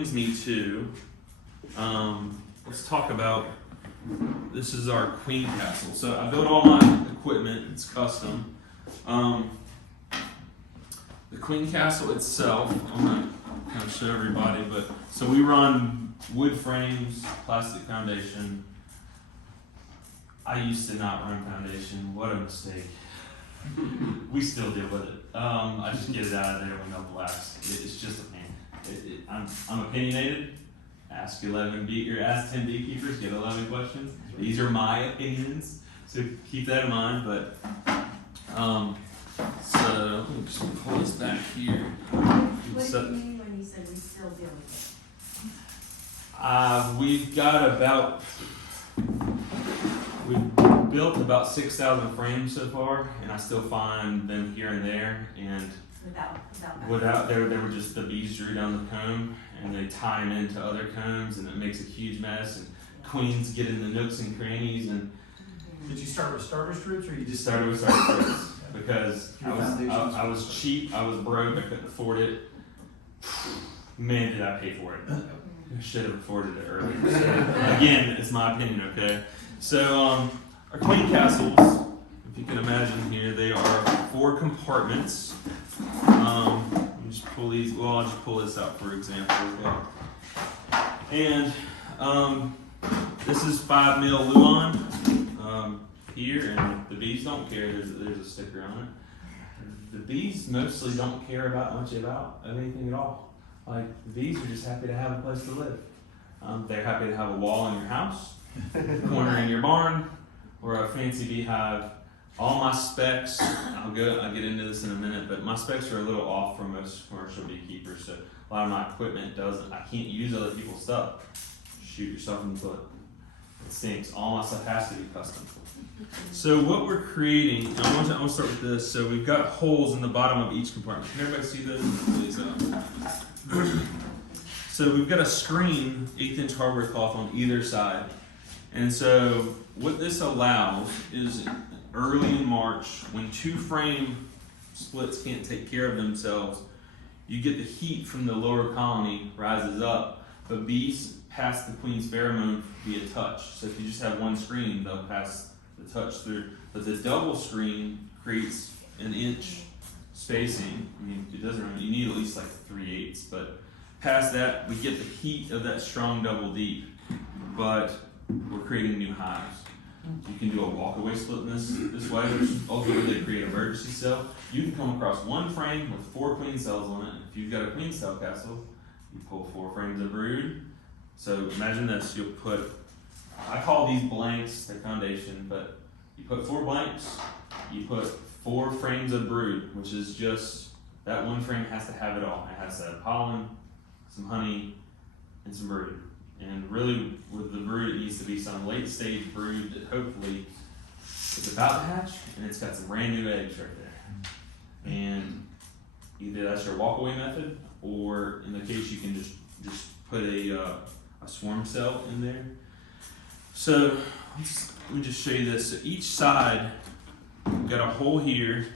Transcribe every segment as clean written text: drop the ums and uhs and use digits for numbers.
brings me to, let's talk about, this is our queen castle. So I built all my equipment, it's custom. The queen castle itself, I'm gonna kind of show everybody, but so we run wood frames, plastic foundation. I used to not run foundation, what a mistake. We still deal with it. I just get it out of there when they'll blast. It's just a pain. I'm opinionated. Ask 10 beekeepers, get 11 questions. These are my opinions, so keep that in mind. But so let me just pull this back here. What do you mean when you said we still deal with it? We've built about 6,000 frames so far, and I still find them here and there. And without they were just the bees drew down the comb, and they tie them into other combs, and it makes a huge mess. And queens get in the nooks and crannies. And did you start with starter strips, or you just started with starter strips because I was cheap, I was broke, I couldn't afford it. Man, did I pay for it! I should have afforded it earlier. So, again, it's my opinion, okay? So our queen castles, if you can imagine here, they are 4 compartments. Let me just pull these. Well, I'll just pull this out for example as well. And this is 5 mil Luan here, and the bees don't care. There's a sticker on it. The bees mostly don't care about anything at all. Like, the bees are just happy to have a place to live. They're happy to have a wall in your house, a corner in your barn, or a fancy beehive. All my specs, I'll get into this in a minute, but my specs are a little off from most commercial beekeepers. So a lot of my equipment I can't use other people's stuff. Shoot yourself in the foot. It stinks. All my stuff has to be custom. So what we're creating, I want to start with this. So we've got holes in the bottom of each compartment. Can everybody see those? Please. So we've got a screen, 1/8" hardware cloth on either side. And so what this allows is early in March, when 2 frame splits can't take care of themselves, you get the heat from the lower colony rises up, but bees pass the queen's pheromone via touch. So if you just have one screen, they'll pass the touch through. But the double screen creates an inch spacing. I mean, it doesn't really, you need at least like 3/8, but past that, we get the heat of that strong double deep, but we're creating new hives. You can do a walk-away split in this way, which ultimately create an emergency cell. You can come across one frame with 4 queen cells on it. If you've got a queen cell castle, you pull 4 frames of brood. So imagine this, you'll put, I call these blanks the foundation, but you put 4 blanks, you put 4 frames of brood, which is just, that one frame has to have it all. It has to have pollen, some honey, and some brood. And really, with the brood, it needs to be some late stage brood that hopefully is about to hatch, and it's got some brand new eggs right there. And either that's your walkaway method, or in the case you can just put a swarm cell in there. So let me just show you this. So each side, we've got a hole here.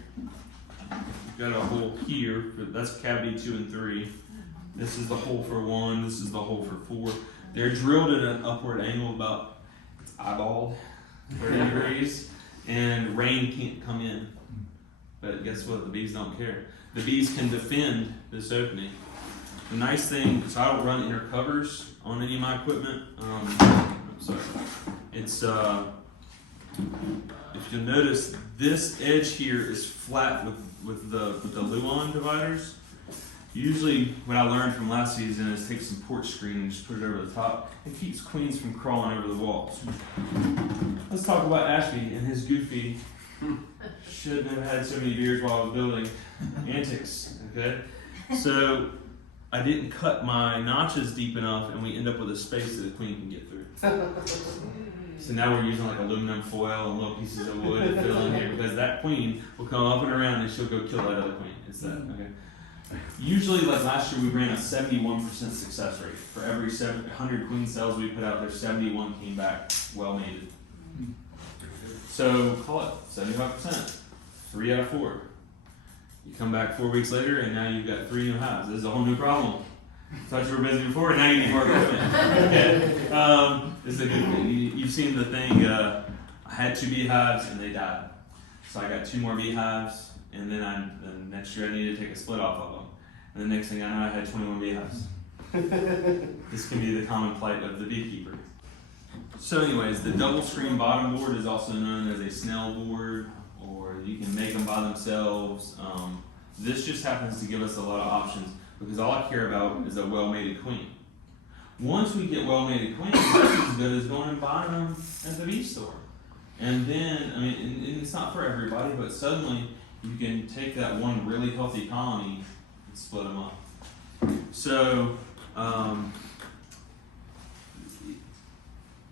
We've got a hole here. That's cavity 2 and 3. This is the hole for 1. This is the hole for 4. They're drilled at an upward angle about, it's eyeballed, 30 degrees, and rain can't come in. But guess what? The bees don't care. The bees can defend this opening. The nice thing, so I don't run inner covers on any of my equipment. It's, if you'll notice, this edge here is flat with the Luan dividers. Usually, what I learned from last season is take some porch screen and just put it over the top. It keeps queens from crawling over the walls. Let's talk about Ashby and his goofy, shouldn't have had so many beers while I was building, antics, okay? So, I didn't cut my notches deep enough, and we end up with a space that the queen can get through. So now we're using like aluminum foil and little pieces of wood to fill in here, because that queen will come up and around and she'll go kill that other queen. It's that, okay? Usually, like last year, we ran a 71% success rate. For every 100 queen cells we put out there, 71 came back well mated. So call it 75%, 3 out of 4. You come back 4 weeks later, and now you've got 3 new hives. This is a whole new problem. Thought you were busy before, now you need more equipment. Okay. This is a good thing. You've seen the thing, I had 2 beehives and they died. So I got 2 more beehives, and then next year I needed to take a split off of them. And the next thing I know, I had 21 beehives. This can be the common plight of the beekeeper. So anyways, the double screen bottom board is also known as a Snell board, or you can make them by themselves. This just happens to give us a lot of options, because all I care about is a well-mated queen. Once we get well-mated queens, that's as good as going and buying them at the bee store. And then, I mean, and it's not for everybody, but suddenly you can take that one really healthy colony and split them up. So,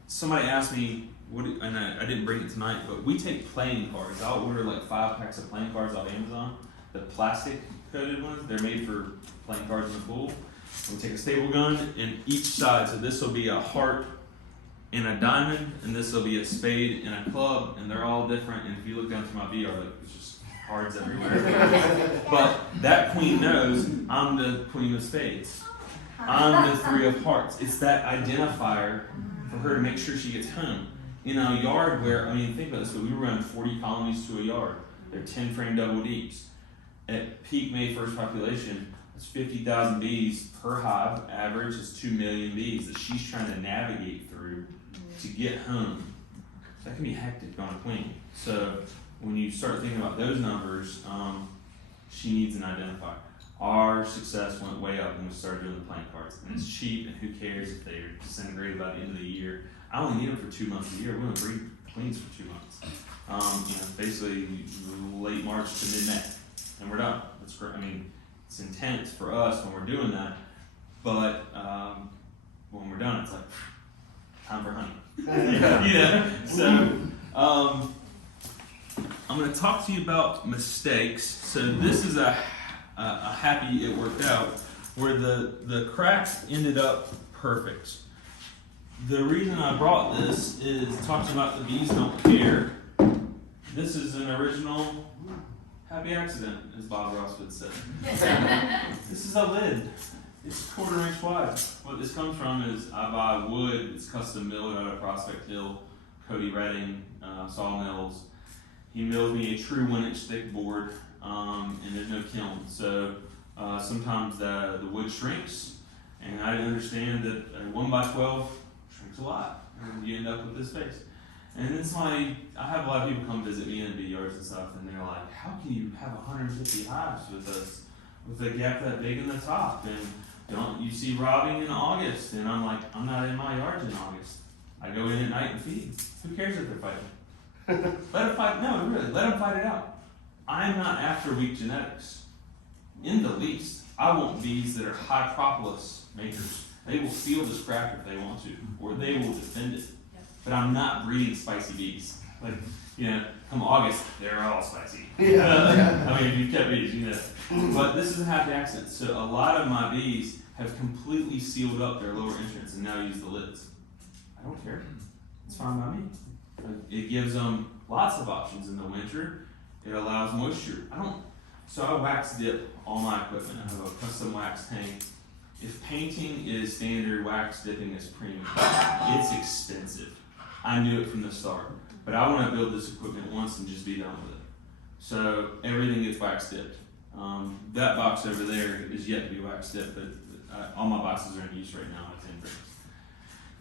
somebody asked me, and I didn't bring it tonight, but we take playing cards. I'll order like 5 packs of playing cards off Amazon. The plastic coated ones, they're made for playing cards in the pool. We take a staple gun, and each side, so this will be a heart and a diamond, and this will be a spade and a club, and they're all different. And if you look down through my VR, like, it's just cards everywhere. But that queen knows I'm the queen of spades. I'm the 3 of hearts. It's that identifier for her to make sure she gets home. In a yard where, I mean, think about this, but we run 40 colonies to a yard. They're 10 frame double deeps. At peak May 1st population, it's 50,000 bees per hive. Average is 2 million bees that she's trying to navigate through to get home. That can be hectic on a queen. So when you start thinking about those numbers, she needs an identifier. Our success went way up when we started doing the playing cards, and it's cheap, and who cares if they're disintegrated by the end of the year. I only need them for 2 months a year. We only breed queens for 2 months. Basically late March to mid-May, and we're done. That's great. I mean, it's intense for us when we're doing that, but when we're done, it's like time for honey. So I'm going to talk to you about mistakes. So this is a happy it worked out, where the cracks ended up perfect. The reason I brought this is talking about the bees don't care. This is an original happy accident, as Bob Ross would say. This is a lid. It's 1/4 inch wide. What this comes from is I buy wood. It's custom milled out of Prospect Hill, Cody Redding sawmills. He milled me a true 1 inch thick board, and there's no kiln. So sometimes the wood shrinks, and I didn't understand that a 1x12 shrinks a lot, and you end up with this space. And then I have a lot of people come visit me in bee yards and stuff, and they're like, how can you have 150 hives with a gap that big in the top? And don't you see robbing in August? And I'm like, I'm not in my yards in August. I go in at night and feed. Who cares if they're fighting? Let them fight. No, really, let them fight it out. I'm not after weak genetics in the least. I want bees that are high propolis makers. They will steal the scrap if they want to, or they will defend it. But I'm not breeding spicy bees. Like, come August, they're all spicy. I mean, if you've kept bees, you know. But this is a happy accident. So a lot of my bees have completely sealed up their lower entrance and now use the lids. I don't care. It's fine by me. It gives them lots of options in the winter. It allows moisture. So I wax dip all my equipment. I have a custom wax tank. If painting is standard, wax dipping is premium. It's expensive. I knew it from the start. But I want to build this equipment once and just be done with it. So everything gets wax dipped. That box over there is yet to be wax dipped, but all my boxes are in use right now. It's in print.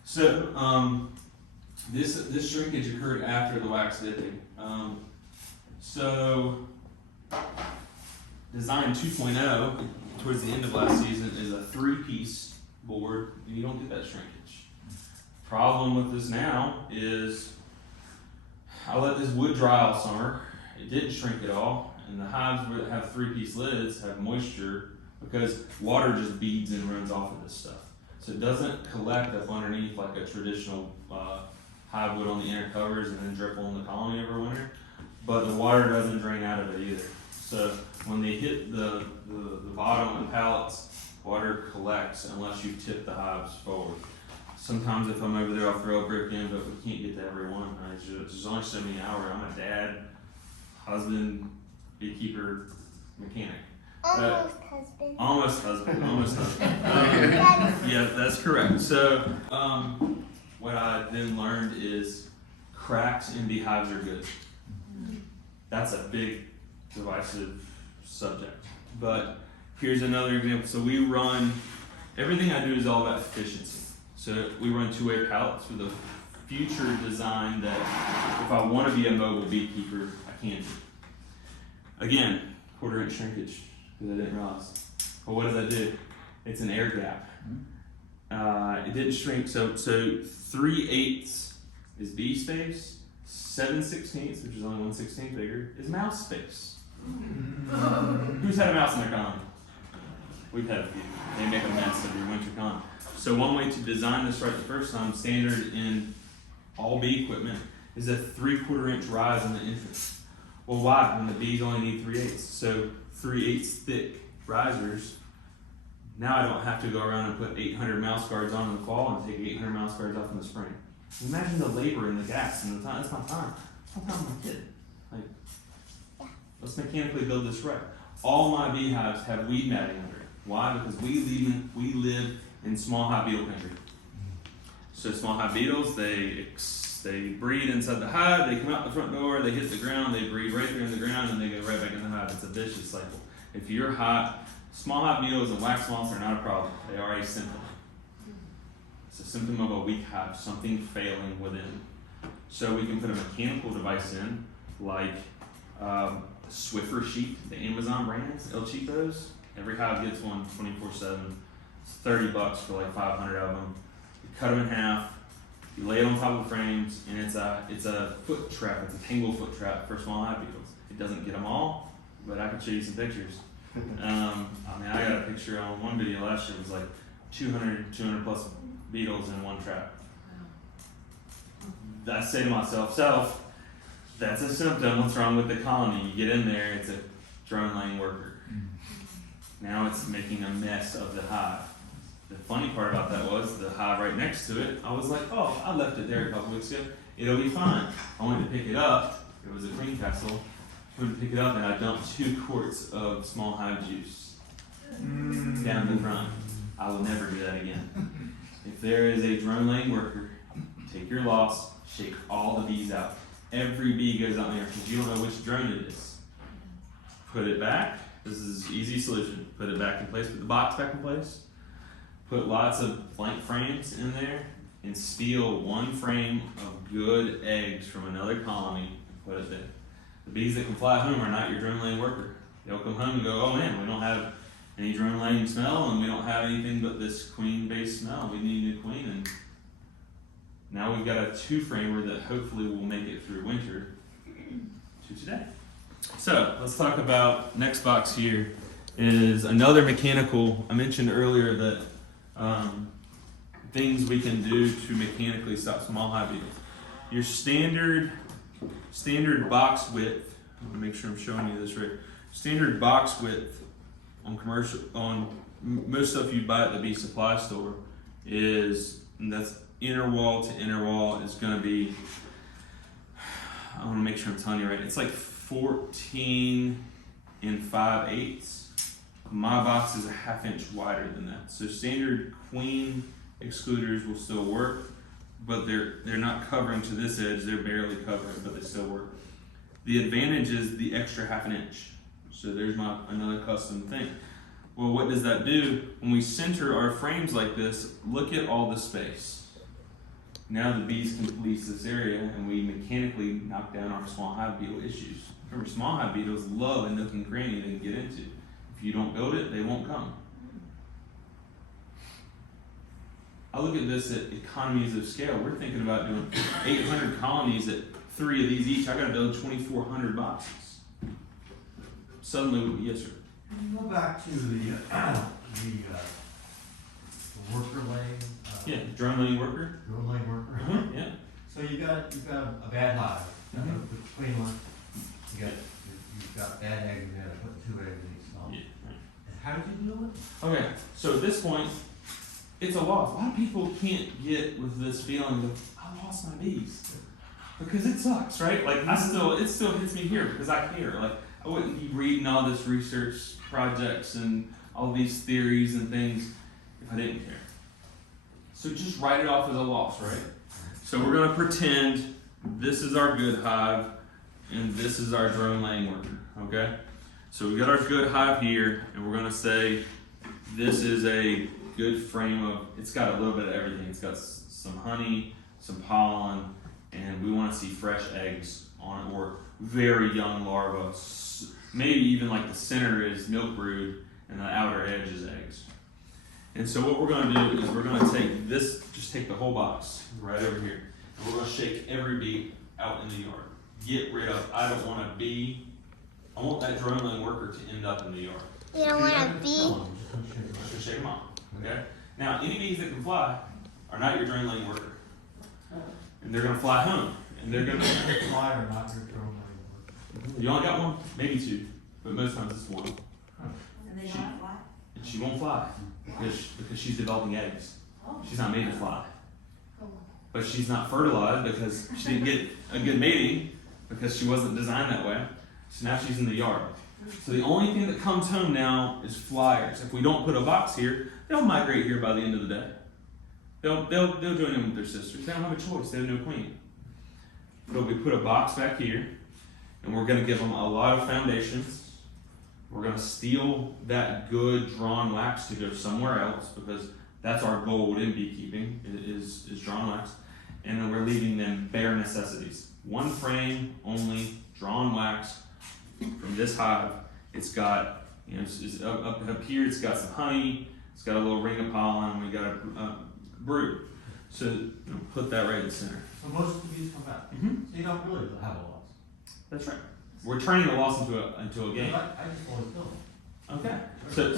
So this shrinkage occurred after the wax dipping. So design 2.0 towards the end of last season is a 3-piece board, and you don't get that shrinkage. Problem with this now is I let this wood dry all summer. It didn't shrink at all, and the hives that have 3-piece lids have moisture because water just beads and runs off of this stuff. So it doesn't collect up underneath like a traditional hive would on the inner covers and then drip on the colony every winter, but the water doesn't drain out of it either. So when they hit the bottom of the pallets, water collects unless you tip the hives forward. Sometimes if I'm over there, I'll throw a brick in, but we can't get to every one. There's only so many hours. I'm a dad, husband, beekeeper, mechanic. Almost husband. Yeah, that's correct. So, what I then learned is cracks in beehives are good. That's a big divisive subject. But here's another example. So we run, everything I do is all about efficiency. So we run two-way pallets with a future design that if I want to be a mobile beekeeper, I can do. Again, 1/4 inch shrinkage, because I didn't realize. But what does that do? It's an air gap. It didn't shrink, so 3/8 is bee space, 7/16, which is only 1/16 bigger, is mouse space. Who's had a mouse in their colony? We've had a few. They make a mess of your winter colony. So one way to design this right the first time, standard in all bee equipment, is a 3/4 inch rise in the entrance. Well, why? When the bees only need 3/8. So 3/8 thick risers. Now I don't have to go around and put 800 mouse guards on in the fall and take 800 mouse guards off in the spring. Imagine the labor and the gas and the time. That's my time. That's my time with my kid. Like, let's mechanically build this right. All my beehives have weed matting under it. Why? Because we live in small hive beetle country. So small hive beetles, they breed inside the hive, they come out the front door, they hit the ground, they breed right there in the ground, and they go right back in the hive. It's a vicious cycle. If you're hot, small hive beetles and wax moths are not a problem. They are a symptom. It's a symptom of a weak hive, something failing within. So we can put a mechanical device in, like Swiffer sheet, the Amazon brands, El Cheapos. Every hive gets one 24/7. It's $30 for like 500 of them. You cut them in half. You lay it on top of the frames, and it's a foot trap. It's a tangle foot trap for small hive beetles. It doesn't get them all, but I can show you some pictures. I got a picture on one video last year. It was like 200 plus beetles in one trap. I say to myself, that's a symptom. What's wrong with the colony? You get in there, it's a drone laying worker. Now it's making a mess of the hive. The funny part about that was the hive right next to it. I was like, oh, I left it there a couple weeks ago. It'll be fine. I went to pick it up. It was a queen castle. I went to pick it up and I dumped 2 quarts of small hive juice down the front. I will never do that again. If there is a drone laying worker, take your loss, shake all the bees out. Every bee goes out there because you don't know which drone it is. Put it back. This is an easy solution. Put it back in place. Put the box back in place. Put lots of blank frames in there and steal 1 frame of good eggs from another colony and put it there. The bees that can fly home are not your drone laying worker. They'll come home and go, oh man, we don't have any drone laying smell and we don't have anything but this queen based smell. We need a new queen, and now we've got a 2-framer that hopefully will make it through winter to today. So let's talk about next box here is another mechanical. I mentioned earlier that things we can do to mechanically stop small hive beetles. Your standard box width. I'm gonna make sure I'm showing you this right. Standard box width on most stuff you buy at the bee supply store is, and that's inner wall to inner wall, is gonna be, I wanna make sure I'm telling you right, it's like 14 5/8. My box is a 1/2 inch wider than that. So standard queen excluders will still work, but they're not covering to this edge, they're barely covering, but they still work. The advantage is the extra 1/2 inch. So there's another custom thing. Well, what does that do? When we center our frames like this, look at all the space. Now the bees can police this area and we mechanically knock down our small hive beetle issues. Remember, small hive beetles love a nook and cranny they can get into. If you don't build it, they won't come. I look at this at economies of scale. We're thinking about doing 800 colonies at 3 of these each. I gotta build 2,400 boxes. Suddenly, yes sir. Can you go back to the worker laying? Yeah, drone laying worker. Drone laying worker. Yeah. So you've got a bad hive. You gotta put the queen one. You've got bad eggs. You gotta put 2 eggs in each small. Yeah. And how did you do it? Okay, so at this point, it's a loss. A lot of people can't get with this feeling of, I lost my bees. Because it sucks, right? Like, it still hits me here because I care. Like, I wouldn't be reading all this research projects and all these theories and things if I didn't care. So just write it off as a loss, right? So we're gonna pretend this is our good hive and this is our drone laying worker, okay? So we got our good hive here, and we're gonna say this is a good frame of, it's got a little bit of everything. It's got some honey, some pollen, and we wanna see fresh eggs on it, or very young larvae. Maybe even like the center is milk brood and the outer edge is eggs. And so what we're gonna do is we're gonna take this, just take the whole box right over here, and we're gonna shake every bee out in the yard. Get rid of, I don't want a bee. I want that drone laying worker to end up in the yard. You don't want a bee? I'm just gonna shake them off, okay? Now, any bees that can fly are not your drone laying worker. And they're gonna fly home, and they're gonna, Fly or not your drone laying worker. you only got one, maybe two, but most times it's one. And they don't fly? And she won't fly, because she's developing eggs. Oh. She's not made to fly. Cool. But she's not fertilized because she didn't get a good mating, because she wasn't designed that way. So now she's in the yard. So the only thing that comes home now is flyers. If we don't put a box here, they'll migrate here by the end of the day. They'll join in with their sisters. They don't have a choice. They have no queen. But we put a box back here, and we're going to give them a lot of foundations. We're going to steal that good drawn wax to go somewhere else, because that's our goal in beekeeping is drawn wax. And then we're leaving them bare necessities. One frame only, drawn wax from this hive. It's got, up here it's got some honey, it's got a little ring of pollen, we got a brood. So put that right in the center. So most of the bees come back. Mm-hmm. So you don't really have a loss. That's right. We're turning the loss into a gain. I just always kill them. Okay.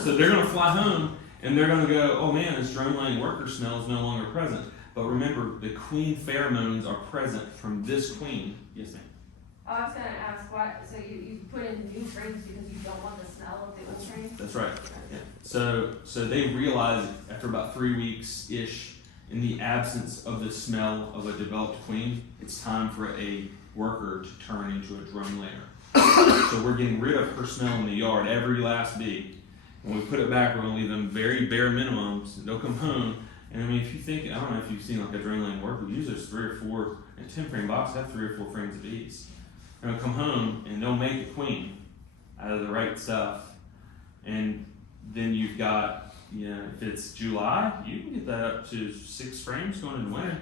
So they're gonna fly home and they're gonna go, oh man, this drone laying worker smell is no longer present. But remember, the queen pheromones are present from this queen. Yes, ma'am. Oh, I was gonna ask, why, so you put in new frames because you don't want the smell of the old frames? That's right. Yeah. So they realize after about 3 weeks-ish, in the absence of the smell of a developed queen, it's time for a worker to turn into a drone layer. So we're getting rid of her smell in the yard, every last bee. When we put it back, we're gonna leave them very bare minimums. They'll come home, and I mean, if you think, I don't know if you've seen like a drone laying worker, usually there's 3 or 4, in a 10-frame box, have 3 or 4 frames of bees. They're gonna come home and they'll make a queen out of the right stuff. And then you've got, if it's July, you can get that up to 6 frames going into winter.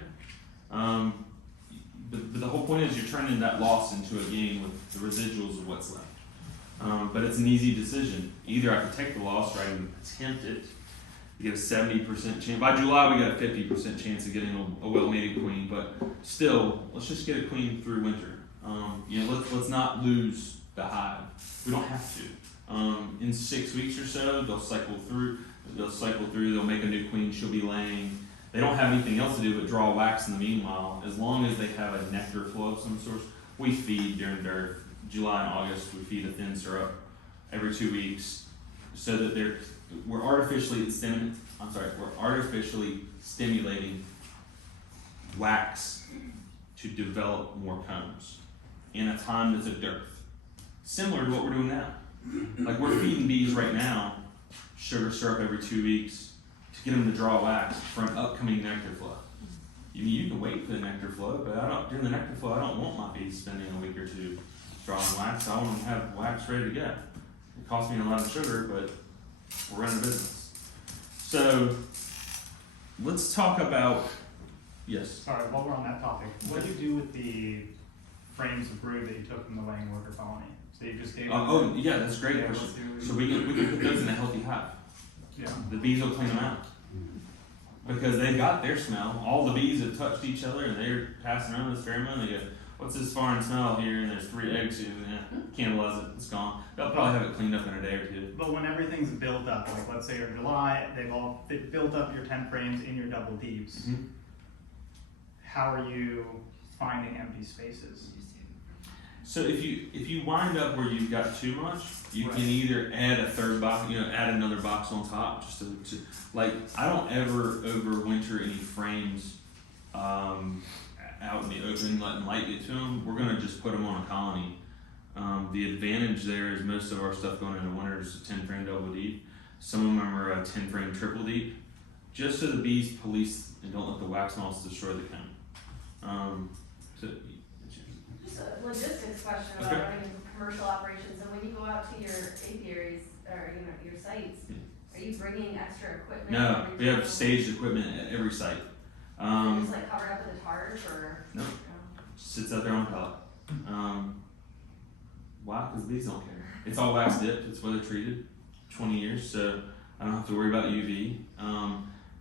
But the whole point is you're turning that loss into a gain with the residuals of what's left. But it's an easy decision. Either I could take the loss, right, and attempt it. You get a 70% chance. By July, we got a 50% chance of getting a well-mated queen. But still, let's just get a queen through winter. Let's not lose the hive. We don't have to. In 6 weeks or so, they'll cycle through. They'll make a new queen. She'll be laying. They don't have anything else to do but draw wax in the meanwhile. As long as they have a nectar flow of some sort, we feed during their July and August. We feed a thin syrup every 2 weeks, so that we're artificially stimulating wax to develop more combs in a time that's a dearth. Similar to what we're doing now. Like we're feeding bees right now sugar syrup every 2 weeks to get them to draw wax for an upcoming nectar flow. You can wait for the nectar flow, but during the nectar flow, I don't want my bees spending a week or two drawing wax. I want them to have wax ready to go. It costs me a lot of sugar, but we're running a business. So let's talk about, yes? Sorry, while we're on that topic, what do you do with the frames of brood that you took from the laying worker colony? So you just gave them Yeah, that's a great question. So we can put those in a healthy hive. Yeah. The bees will clean them out. Because they've got their smell. All the bees have touched each other and they're passing around this pheromone. They go, what's this foreign smell here? And there's 3 eggs here. Cannibalize it, it's gone. They'll probably have it cleaned up in a day or 2. But when everything's built up, like let's say in July, they've built up your 10 frames in your double deeps. Mm-hmm. How are you finding empty spaces? So if you wind up where you've got too much, you Right. can either add a third box, add another box on top, just to like, I don't ever overwinter any frames out in the open, letting light get to them. We're gonna just put them on a colony The advantage there is most of our stuff going into winter is 10 frame double deep. Some of them are 10 frame triple deep, just so the bees police and don't let the wax moths destroy the comb. Just a logistics question about Okay. running a commercial operations. So when you go out to your apiaries or your sites, are you bringing extra equipment? No, every we have time? staged equipment at every site. Is it just like covered up with a tarp or? No. Sits out there on a pallet. Why? Because bees don't care. It's all wax dipped. It's weather treated, 20 years, so I don't have to worry about UV.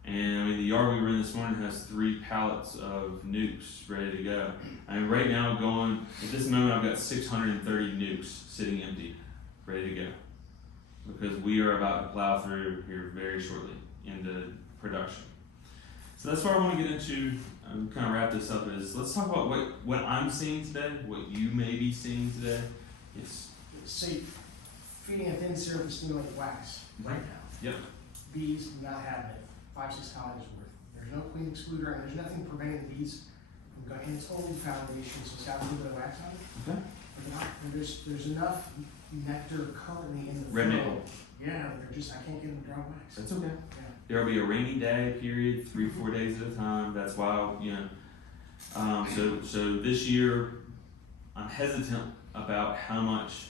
And I mean, the yard we were in this morning has 3 pallets of nukes ready to go. I mean, right now, at this moment, I've got 630 nukes sitting empty, ready to go. Because we are about to plow through here very shortly into production. So that's what I want to get into. Kind of wrap this up is, let's talk about what I'm seeing today, what you may be seeing today. Yes. Say, feeding a thin syrup stimulated wax right now. Yep. Bees do not have it 5-6 colonies worth. There's no queen excluder, and there's nothing preventing the bees from going. And it's old foundation, so it's got a little bit of wax on it. Okay. And there's enough nectar currently in the Red flow. maple. Yeah, they're just, I can't get them to draw wax. That's okay. Yeah. There'll be a rainy day period, 3-4 days at a time. That's why, so this year, I'm hesitant about how much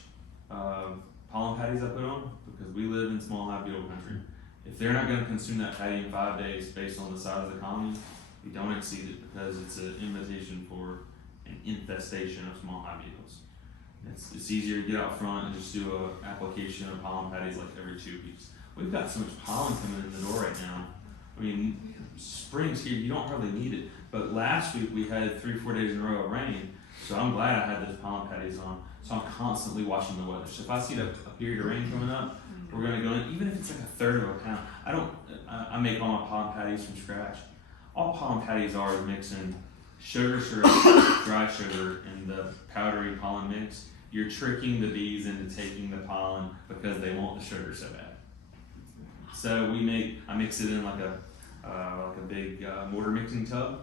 pollen patties I put on, because we live in small hive beetle country. If they're not going to consume that patty in 5 days based on the size of the colony, we don't exceed it, because it's an invitation for an infestation of small hive beetles. It's easier to get out front and just do a application of pollen patties like every 2 weeks. We've got so much pollen coming in the door right now. I mean, spring's here, you don't hardly need it. But last week we had 3-4 days in a row of rain, so I'm glad I had those pollen patties on. So I'm constantly watching the weather. So if I see a period of rain coming up, we're gonna go in, even if it's like 1/3 of a pound. I make all my pollen patties from scratch. All pollen patties are is mixing sugar syrup, dry sugar, and the powdery pollen mix. You're tricking the bees into taking the pollen because they want the sugar so bad. So I mix it in like a big mortar mixing tub,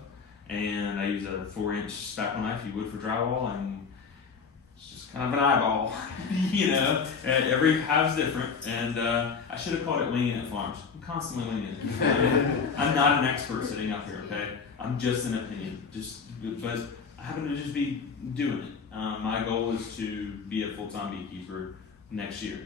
and I use a 4-inch spackle knife you would for drywall, and it's just kind of an eyeball, Every hive's different, and I should have called it winging it farms. I'm constantly winging it. I'm not an expert sitting up here, okay? I'm just an opinion, but I happen to just be doing it. My goal is to be a full-time beekeeper next year.